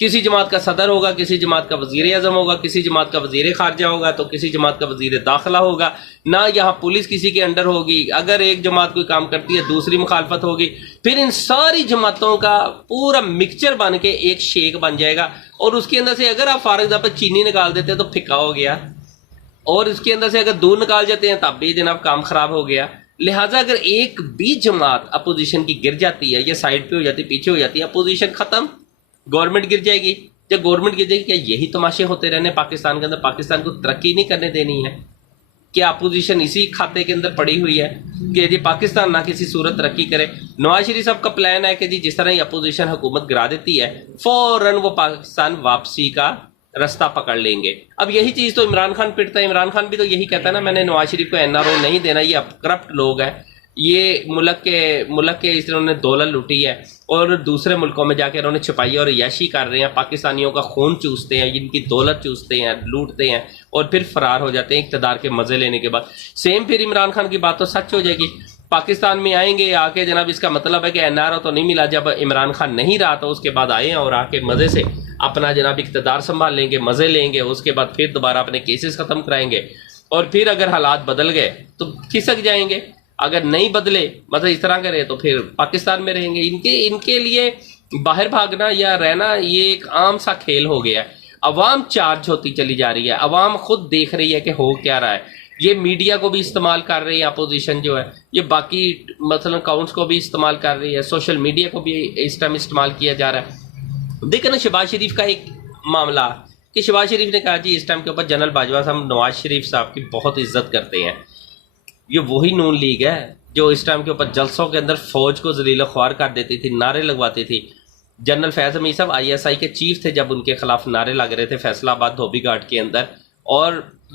کسی جماعت کا صدر ہوگا، کسی جماعت کا وزیر اعظم ہوگا، کسی جماعت کا وزیر خارجہ ہوگا تو کسی جماعت کا وزیر داخلہ ہوگا، نہ یہاں پولیس کسی کے انڈر ہوگی، اگر ایک جماعت کوئی کام کرتی ہے دوسری مخالفت ہوگی، پھر ان ساری جماعتوں کا پورا مکسچر بن کے ایک شیک بن جائے گا، اور اس کے اندر سے اگر آپ فارغ طور پر چینی نکال دیتے تو پھکا ہو گیا، اور اس کے اندر سے اگر دودھ نکال جاتے ہیں تب بھی جناب کام خراب ہو گیا۔ لہٰذا اگر ایک بھی جماعت اپوزیشن کی گر جاتی ہے یا سائڈ پہ ہو جاتی ہے، پیچھے ہو جاتی ہے، اپوزیشن ختم، گورنمنٹ گر جائے گی۔ جب گورنمنٹ گر جائے گی کیا یہی تماشے ہوتے رہنے پاکستان کے اندر؟ پاکستان کو ترقی نہیں کرنے دینی ہے کیا اپوزیشن اسی کھاتے کے اندر پڑی ہوئی ہے کہ جی پاکستان نہ کسی صورت ترقی کرے؟ نواز شریف صاحب کا پلان ہے کہ جی جس طرح ہی اپوزیشن حکومت گرا دیتی ہے فوراً وہ پاکستان واپسی کا راستہ پکڑ لیں گے۔ اب یہی چیز تو عمران خان پٹتا ہے، عمران خان بھی تو یہی کہتا ہے نا، میں نے نواز شریف کو NRO نہیں دینا، یہ اب کرپٹ لوگ ہیں، یہ ملک کے اس طرح انہوں نے دولت لوٹی ہے اور دوسرے ملکوں میں جا کے انہوں نے چھپائی اور عیاشی کر رہے ہیں، پاکستانیوں کا خون چوستے ہیں، ان کی دولت چوستے ہیں، لوٹتے ہیں اور پھر فرار ہو جاتے ہیں اقتدار کے مزے لینے کے بعد۔ سیم پھر عمران خان کی بات تو سچ ہو جائے گی، پاکستان میں آئیں گے آ کے جناب، اس کا مطلب ہے کہ NRO تو نہیں ملا، جب عمران خان نہیں رہا تو اس کے بعد آئے ہیں اور آ کے مزے سے اپنا جناب اقتدار سنبھال لیں گے، مزے لیں گے، اس کے بعد پھر دوبارہ اپنے کیسز ختم کرائیں گے، اور پھر اگر حالات بدل گئے تو کھسک جائیں گے، اگر نہیں بدلے مطلب اس طرح کرے تو پھر پاکستان میں رہیں گے۔ ان کے لیے باہر بھاگنا یا رہنا یہ ایک عام سا کھیل ہو گیا ہے۔ عوام چارج ہوتی چلی جا رہی ہے، عوام خود دیکھ رہی ہے کہ ہو کیا رہا ہے، یہ میڈیا کو بھی استعمال کر رہی ہے اپوزیشن جو ہے، یہ باقی مثلا اکاؤنٹس کو بھی استعمال کر رہی ہے، سوشل میڈیا کو بھی اس ٹائم استعمال کیا جا رہا ہے۔ دیکھیں نا شہباز شریف کا ایک معاملہ کہ شہباز شریف نے کہا جی اس ٹائم کے اوپر جنرل باجوہ صاحب نواز شریف صاحب کی بہت عزت کرتے ہیں، یہ وہی نون لیگ ہے جو اس ٹائم کے اوپر جلسوں کے اندر فوج کو ذلیل و خوار کر دیتی تھی، نعرے لگواتی تھی۔ جنرل فیض امیر صاحب ISI کے چیف تھے جب ان کے خلاف نعرے لگ رہے تھے فیصلہ آباد دھوبی گھاٹ کے اندر، اور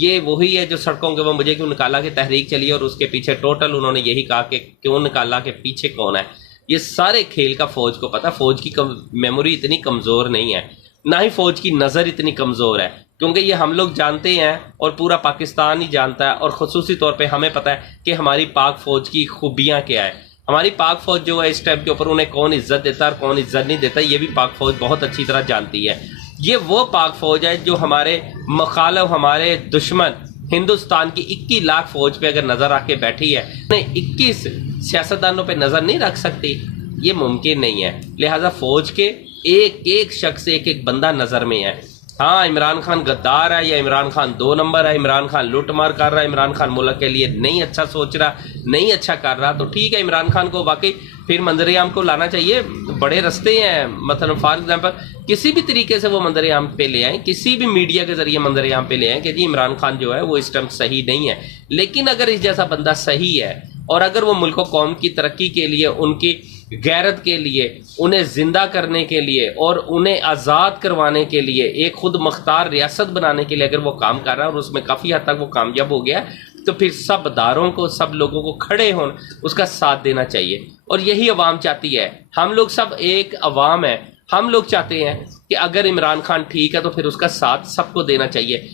یہ وہی ہے جو سڑکوں کے وہ مجھے کیوں نکالا کی تحریک چلی اور اس کے پیچھے ٹوٹل انہوں نے یہی کہا کہ کیوں نکالا کے پیچھے کون ہے۔ یہ سارے کھیل کا فوج کو پتا، فوج کی میموری اتنی کمزور نہیں ہے، نہ ہی فوج کی نظر اتنی کمزور ہے، کیونکہ یہ ہم لوگ جانتے ہیں اور پورا پاکستان ہی جانتا ہے، اور خصوصی طور پہ ہمیں پتہ ہے کہ ہماری پاک فوج کی خوبیاں کیا ہے۔ ہماری پاک فوج جو ہے اس ٹائم کے اوپر انہیں کون عزت دیتا ہے اور کون عزت نہیں دیتا، یہ بھی پاک فوج بہت اچھی طرح جانتی ہے۔ یہ وہ پاک فوج ہے جو ہمارے مخالف، ہمارے دشمن ہندوستان کی 21 لاکھ فوج پہ اگر نظر رکھ کے بیٹھی ہے، 21 سیاستدانوں پہ نظر نہیں رکھ سکتی، یہ ممکن نہیں ہے۔ لہٰذا فوج کے ایک ایک شخص، ایک ایک بندہ نظر میں ہے۔ ہاں عمران خان غدار ہے یا عمران خان 2 نمبر ہے، عمران خان لوٹ مار کر رہا ہے، عمران خان ملک کے لیے نہیں اچھا سوچ رہا، نہیں اچھا کر رہا، تو ٹھیک ہے عمران خان کو واقعی پھر منظر عام کو لانا چاہیے۔ بڑے رستے ہیں، مثلا فار ایگزامپل کسی بھی طریقے سے وہ منظر عام پہ لے آئیں، کسی بھی میڈیا کے ذریعے منظر عام پہ لے آئیں کہ جی عمران خان جو ہے وہ اس ٹائم صحیح نہیں ہے، لیکن اگر اس جیسا بندہ صحیح ہے اور اگر وہ ملک و قوم کی ترقی کے لیے، ان کی غیرت کے لیے، انہیں زندہ کرنے کے لیے اور انہیں آزاد کروانے کے لیے، ایک خود مختار ریاست بنانے کے لیے اگر وہ کام کر رہا ہے اور اس میں کافی حد تک وہ کامیاب ہو گیا، تو پھر سب اداروں کو، سب لوگوں کو کھڑے ہونا اس کا ساتھ دینا چاہیے، اور یہی عوام چاہتی ہے۔ ہم لوگ سب ایک عوام ہے، ہم لوگ چاہتے ہیں کہ اگر عمران خان ٹھیک ہے تو پھر اس کا ساتھ سب کو دینا چاہیے،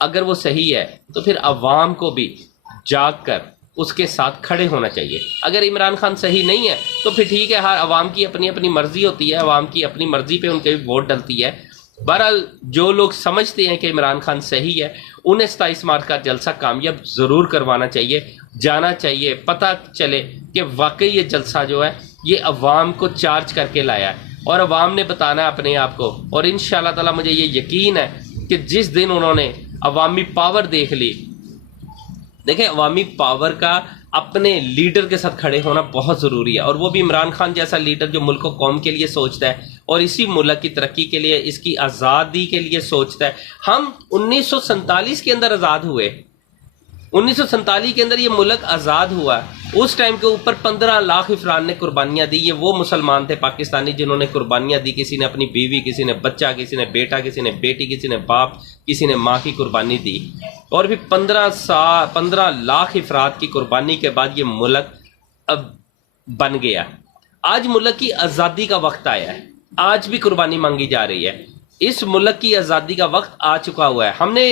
اگر وہ صحیح ہے تو پھر عوام کو بھی جاگ کر اس کے ساتھ کھڑے ہونا چاہیے۔ اگر عمران خان صحیح نہیں ہے تو پھر ٹھیک ہے، ہر عوام کی اپنی اپنی مرضی ہوتی ہے، عوام کی اپنی مرضی پہ ان کے ووٹ ڈلتی ہے۔ بہرحال جو لوگ سمجھتے ہیں کہ عمران خان صحیح ہے، انہیں 27 مارچ کا جلسہ کامیاب ضرور کروانا چاہیے، جانا چاہیے، پتہ چلے کہ واقعی یہ جلسہ جو ہے یہ عوام کو چارج کر کے لایا ہے اور عوام نے بتانا ہے اپنے آپ کو۔ اور انشاءاللہ تعالی مجھے یہ یقین ہے کہ جس دن انہوں نے عوامی پاور دیکھ لی، دیکھیں عوامی پاور کا اپنے لیڈر کے ساتھ کھڑے ہونا بہت ضروری ہے، اور وہ بھی عمران خان جیسا لیڈر جو ملک و قوم کے لیے سوچتا ہے اور اسی ملک کی ترقی کے لیے، اس کی آزادی کے لیے سوچتا ہے۔ ہم 1947 کے اندر آزاد ہوئے، 1947 کے اندر یہ ملک آزاد ہوا، اس ٹائم کے اوپر 15 لاکھ افراد نے قربانیاں دی۔ یہ وہ مسلمان تھے پاکستانی جنہوں نے قربانیاں دی، کسی نے اپنی بیوی، کسی نے بچہ، کسی نے بیٹا، کسی نے بیٹی، کسی نے باپ، کسی نے ماں کی قربانی دی، اور پھر 15 لاکھ افراد کی قربانی کے بعد یہ ملک اب بن گیا۔ آج ملک کی آزادی کا وقت آیا ہے، آج بھی قربانی مانگی جا رہی ہے، اس ملک کی آزادی کا وقت آ چکا ہوا ہے۔ ہم نے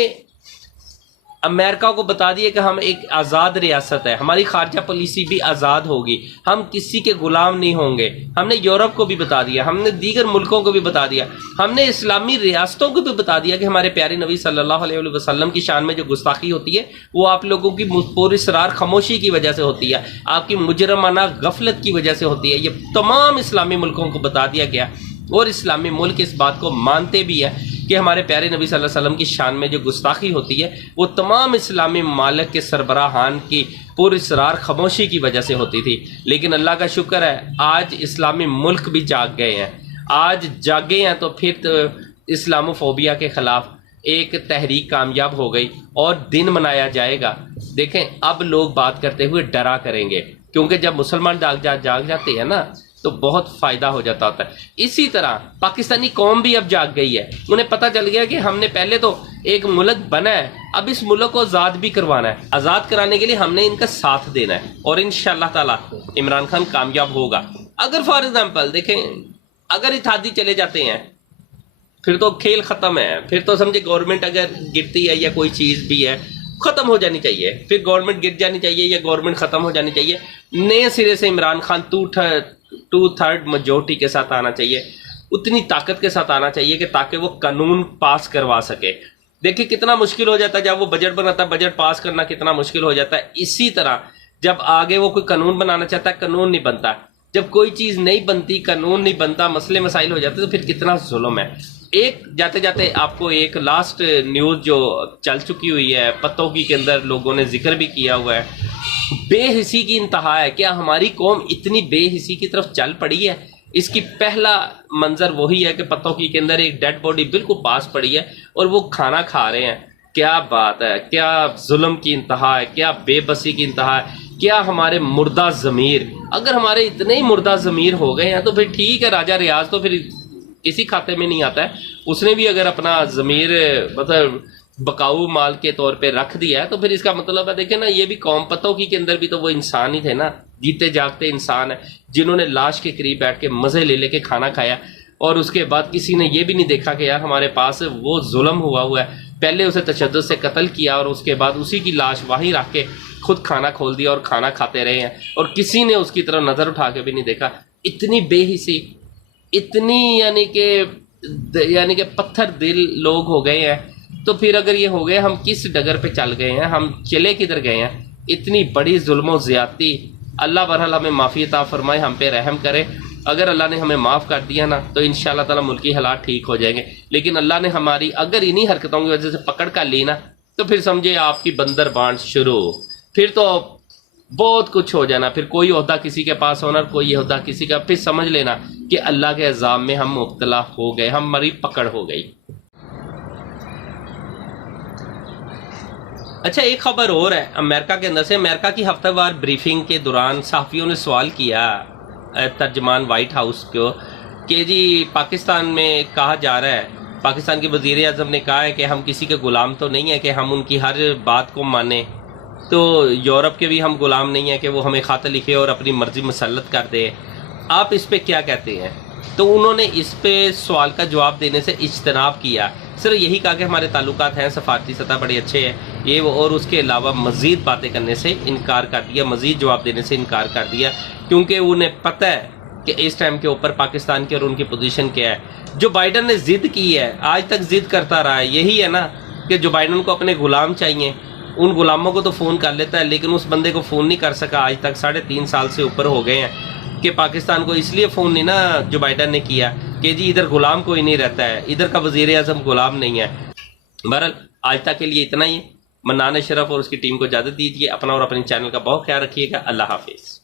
امریکہ کو بتا دیا کہ ہم ایک آزاد ریاست ہے، ہماری خارجہ پالیسی بھی آزاد ہوگی، ہم کسی کے غلام نہیں ہوں گے۔ ہم نے یورپ کو بھی بتا دیا، ہم نے دیگر ملکوں کو بھی بتا دیا، ہم نے اسلامی ریاستوں کو بھی بتا دیا کہ ہمارے پیارے نبی صلی اللہ علیہ وسلم کی شان میں جو گستاخی ہوتی ہے وہ آپ لوگوں کی پراسرار خاموشی کی وجہ سے ہوتی ہے، آپ کی مجرمانہ غفلت کی وجہ سے ہوتی ہے۔ یہ تمام اسلامی ملکوں کو بتا دیا گیا، اور اسلامی ملک اس بات کو مانتے بھی ہیں کہ ہمارے پیارے نبی صلی اللہ علیہ وسلم کی شان میں جو گستاخی ہوتی ہے وہ تمام اسلامی ممالک کے سربراہان کی پراسرار خاموشی کی وجہ سے ہوتی تھی۔ لیکن اللہ کا شکر ہے آج اسلامی ملک بھی جاگ گئے ہیں، آج جاگے ہیں، تو پھر تو اسلام فوبیا کے خلاف ایک تحریک کامیاب ہو گئی اور دن منایا جائے گا۔ دیکھیں اب لوگ بات کرتے ہوئے ڈرا کریں گے، کیونکہ جب مسلمان جاگ جاتے ہیں نا تو بہت فائدہ ہو جاتا ہوتا ہے۔ اسی طرح پاکستانی قوم بھی اب جاگ گئی ہے، انہیں پتہ چل گیا کہ ہم نے پہلے تو ایک ملک بنا ہے، اب اس ملک کو آزاد بھی کروانا ہے۔ آزاد کرانے کے لیے ہم نے ان کا ساتھ دینا ہے، اور انشاءاللہ تعالی عمران خان کامیاب ہوگا۔ اگر فار ایگزامپل دیکھیں، اگر اتحادی چلے جاتے ہیں پھر تو کھیل ختم ہے، پھر تو سمجھے گورنمنٹ اگر گرتی ہے یا کوئی چیز بھی ہے ختم ہو جانی چاہیے، پھر گورنمنٹ گر جانی چاہیے یا گورنمنٹ ختم ہو جانی چاہیے، نئے سرے سے عمران خان 2/3 میجورٹی کے ساتھ آنا چاہیے، اتنی طاقت کے ساتھ آنا چاہیے کہ تاکہ وہ قانون پاس کروا سکے۔ دیکھیں کتنا مشکل ہو جاتا ہے جب وہ بجٹ بناتا ہے، بجٹ پاس کرنا کتنا مشکل ہو جاتا ہے۔ اسی طرح جب آگے وہ کوئی قانون بنانا چاہتا ہے، قانون نہیں بنتا، جب کوئی چیز نہیں بنتی، قانون نہیں بنتا، مسئلے مسائل ہو جاتے تو پھر کتنا ظلم ہے۔ ایک جاتے جاتے آپ کو ایک لاسٹ نیوز جو چل چکی ہوئی ہے پتوں کی کے اندر لوگوں نے ذکر بھی کیا ہوا ہے، بے حسی کی انتہا ہے۔ کیا ہماری قوم اتنی بے حسی کی طرف چل پڑی ہے؟ اس کی پہلا منظر وہی ہے کہ پتوں کی کے اندر ایک ڈیڈ باڈی بالکل پاس پڑی ہے اور وہ کھانا کھا رہے ہیں۔ کیا بات ہے، کیا ظلم کی انتہا ہے، کیا بے بسی کی انتہا ہے، کیا ہمارے مردہ ضمیر، اگر ہمارے اتنے ہی مردہ ضمیر ہو گئے ہیں تو پھر ٹھیک ہے، راجہ ریاض تو پھر کسی کھاتے میں نہیں آتا ہے، اس نے بھی اگر اپنا ضمیر مطلب بکاؤ مال کے طور پہ رکھ دیا ہے تو پھر اس کا مطلب ہے دیکھیں نا، یہ بھی قوم پتوں کی کے اندر بھی تو وہ انسان ہی تھے نا، جیتے جاگتے انسان ہیں جنہوں نے لاش کے قریب بیٹھ کے مزے لے لے کے کھانا کھایا، اور اس کے بعد کسی نے یہ بھی نہیں دیکھا کہ یار ہمارے پاس وہ ظلم ہوا ہے، پہلے اسے تشدد سے قتل کیا اور اس کے بعد اسی کی لاش وہیں رکھ کے خود کھانا کھول دیا اور کھانا کھاتے رہے ہیں، اور کسی نے اس کی طرف نظر اٹھا کے بھی نہیں دیکھا۔ اتنی بے حسی، اتنی یعنی کہ پتھر دل لوگ ہو گئے ہیں، تو پھر اگر یہ ہو گئے ہم کس ڈگر پہ چل گئے ہیں، ہم چلے کدھر گئے ہیں؟ اتنی بڑی ظلم و زیادتی۔ اللہ بہرحال ہمیں معافی عطا فرمائے، ہم پہ رحم کرے۔ اگر اللہ نے ہمیں معاف کر دیا نا تو انشاءاللہ تعالی ملکی حالات ٹھیک ہو جائیں گے، لیکن اللہ نے ہماری اگر انہی حرکتوں کی وجہ سے پکڑ کر لی نا تو پھر سمجھے آپ کی بندر بانٹ شروع، پھر تو بہت کچھ ہو جانا، پھر کوئی عہدہ کسی کے پاس ہونا، کوئی عہدہ کسی کا، پھر سمجھ لینا کہ اللہ کے عذاب میں ہم مبتلا ہو گئے، ہماری پکڑ ہو گئی۔ اچھا ایک خبر اور ہے امریکہ کے اندر سے، امریکہ کی ہفتہ وار بریفنگ کے دوران صحافیوں نے سوال کیا ترجمان وائٹ ہاؤس کو کہ جی پاکستان میں کہا جا رہا ہے، پاکستان کے وزیر اعظم نے کہا ہے کہ ہم کسی کے غلام تو نہیں ہیں کہ ہم ان کی ہر بات کو مانیں، تو یورپ کے بھی ہم غلام نہیں ہیں کہ وہ ہمیں خط لکھے اور اپنی مرضی مسلط کر دے، آپ اس پہ کیا کہتے ہیں؟ تو انہوں نے اس پہ سوال کا جواب دینے سے اجتناب کیا، صرف یہی کہا کہ ہمارے تعلقات ہیں، سفارتی سطح بڑے اچھے ہیں یہ وہ، اور اس کے علاوہ مزید باتیں کرنے سے انکار کر دیا، مزید جواب دینے سے انکار کر دیا، کیونکہ انہیں پتہ ہے کہ اس ٹائم کے اوپر پاکستان کی اور ان کی پوزیشن کیا ہے۔ جو بائیڈن نے ضد کی ہے، آج تک ضد کرتا رہا ہے، یہی ہے نا کہ جو بائیڈن کو اپنے غلام چاہیے، ان غلاموں کو تو فون کر لیتا ہے لیکن اس بندے کو فون نہیں کر سکا آج تک، 3.5 سال سے اوپر ہو گئے ہیں کہ پاکستان کو اس لیے فون نہیں نا جو بائیڈن نے کیا کہ جی ادھر غلام کوئی نہیں رہتا ہے، ادھر کا وزیر اعظم غلام نہیں ہے۔ بہرحال آج تک کے لیے اتنا ہی ہے۔ منان اشرف اور اس کی ٹیم کو اجازت دیجیے، اپنا اور اپنے چینل کا بہت خیال رکھیے گا۔ اللہ حافظ۔